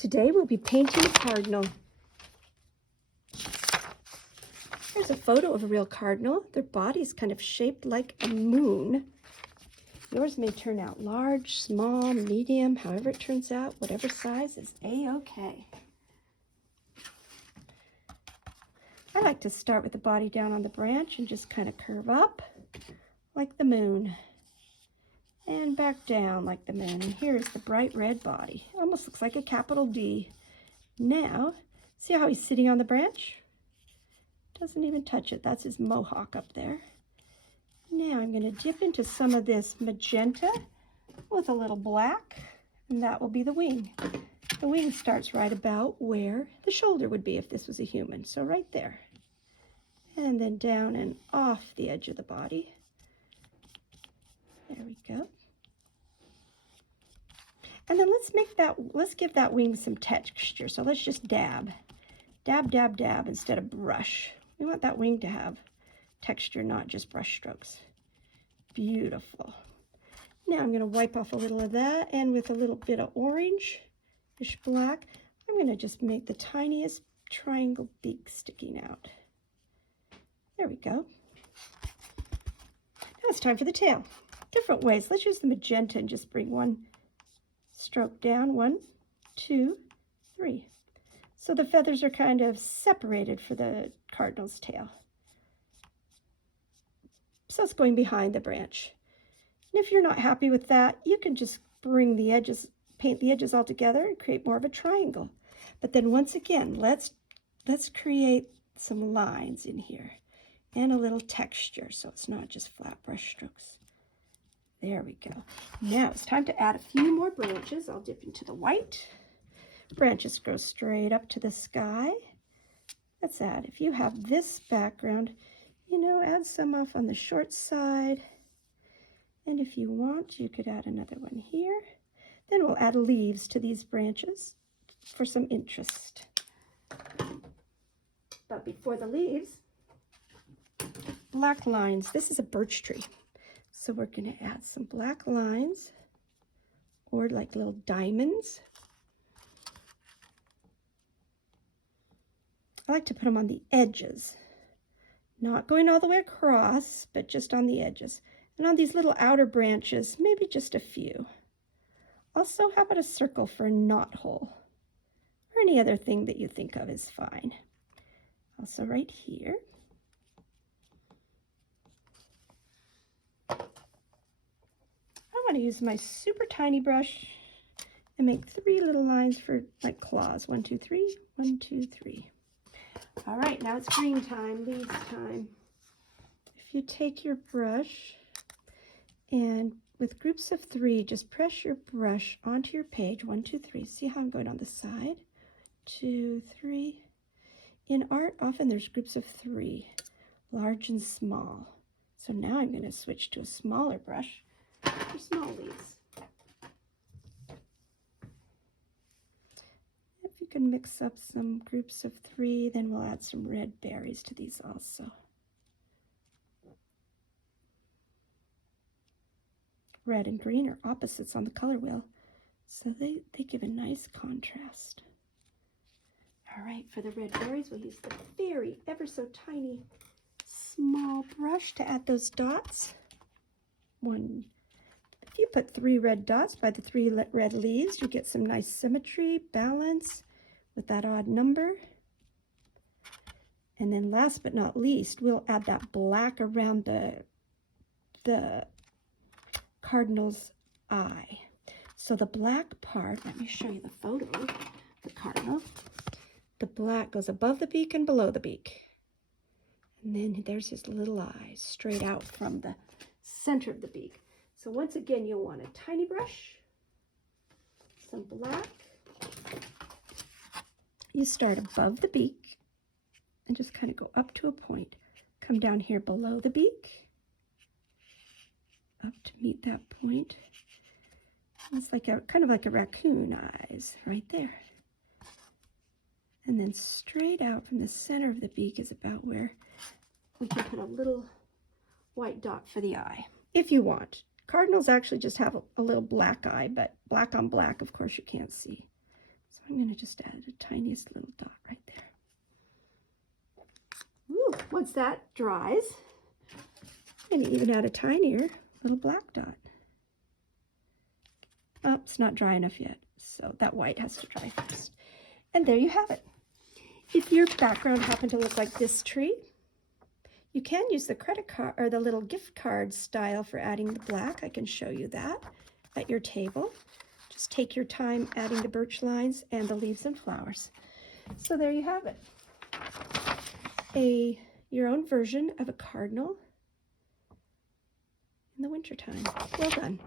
Today we'll be painting a cardinal. Here's a photo of a real cardinal. Their body's kind of shaped like a moon. Yours may turn out large, small, medium, however it turns out, whatever size is a-okay. I like to start with the body down on the branch and just kind of curve up like the moon and back down like the moon. And here's the bright red body. Almost looks like a capital D. Now, see how he's sitting on the branch? Doesn't even touch it. That's his mohawk up there. Now I'm going to dip into some of this magenta with a little black, and that will be the wing. The wing starts right about where the shoulder would be if this was a human, so right there. And then down and off the edge of the body. There we go. And then let's give that wing some texture. So let's just dab. Dab, dab, dab instead of brush. We want that wing to have texture, not just brush strokes. Beautiful. Now I'm going to wipe off a little of that, and with a little bit of orange-ish black, I'm going to just make the tiniest triangle beak sticking out. There we go. Now it's time for the tail. Different ways. Let's use the magenta and just bring one stroke down. 1, 2, 3. So the feathers are kind of separated for the cardinal's tail. So it's going behind the branch. And if you're not happy with that, you can just bring the edges, paint the edges all together and create more of a triangle. But then once again, let's create some lines in here and a little texture so it's not just flat brush strokes. There we go. Now it's time to add a few more branches. I'll dip into the white. Branches go straight up to the sky. Let's add, if you have this background, add some off on the short side. And if you want, you could add another one here. Then we'll add leaves to these branches for some interest. But before the leaves, black lines. This is a birch tree. So we're going to add some black lines or like little diamonds. I like to put them on the edges, not going all the way across, but just on the edges. And on these little outer branches, maybe just a few. Also, how about a circle for a knot hole? Or any other thing that you think of is fine. Also right here. I want to use my super tiny brush and make 3 little lines for like claws. 1, 2, 3, 1, 2, 3. All right, now it's green time, leaves time. If you take your brush and with groups of 3, just press your brush onto your page. 1, 2, 3. See how I'm going on the side? 2, 3. In art, often there's groups of 3, large and small. So now I'm going to switch to a smaller brush for small leaves. If you can mix up some groups of 3, then we'll add some red berries to these also. Red and green are opposites on the color wheel, so they give a nice contrast. All right, for the red berries, we'll use the very ever so tiny small brush to add those dots. If you put 3 red dots by the 3 red leaves, you get some nice symmetry, balance with that odd number. And then last but not least, we'll add that black around the cardinal's eye. So the black part, let me show you the photo of the cardinal. The black goes above the beak and below the beak. And then there's his little eyes straight out from the center of the beak. So once again, you'll want a tiny brush, some black. You start above the beak and just kind of go up to a point. Come down here below the beak, up to meet that point. It's like kind of like a raccoon eyes right there. And then straight out from the center of the beak is about where we can put a little white dot for the eye, if you want. Cardinals actually just have a little black eye, but black on black, of course, you can't see. So I'm going to just add the tiniest little dot right there. Ooh, once that dries, I'm going to even add a tinier little black dot. Oh, it's not dry enough yet, so that white has to dry first. And there you have it. If your background happened to look like this tree, you can use the credit card or the little gift card style for adding the black. I can show you that at your table. Just take your time adding the birch lines and the leaves and flowers. So there you have it. Your own version of a cardinal in the wintertime. Well done.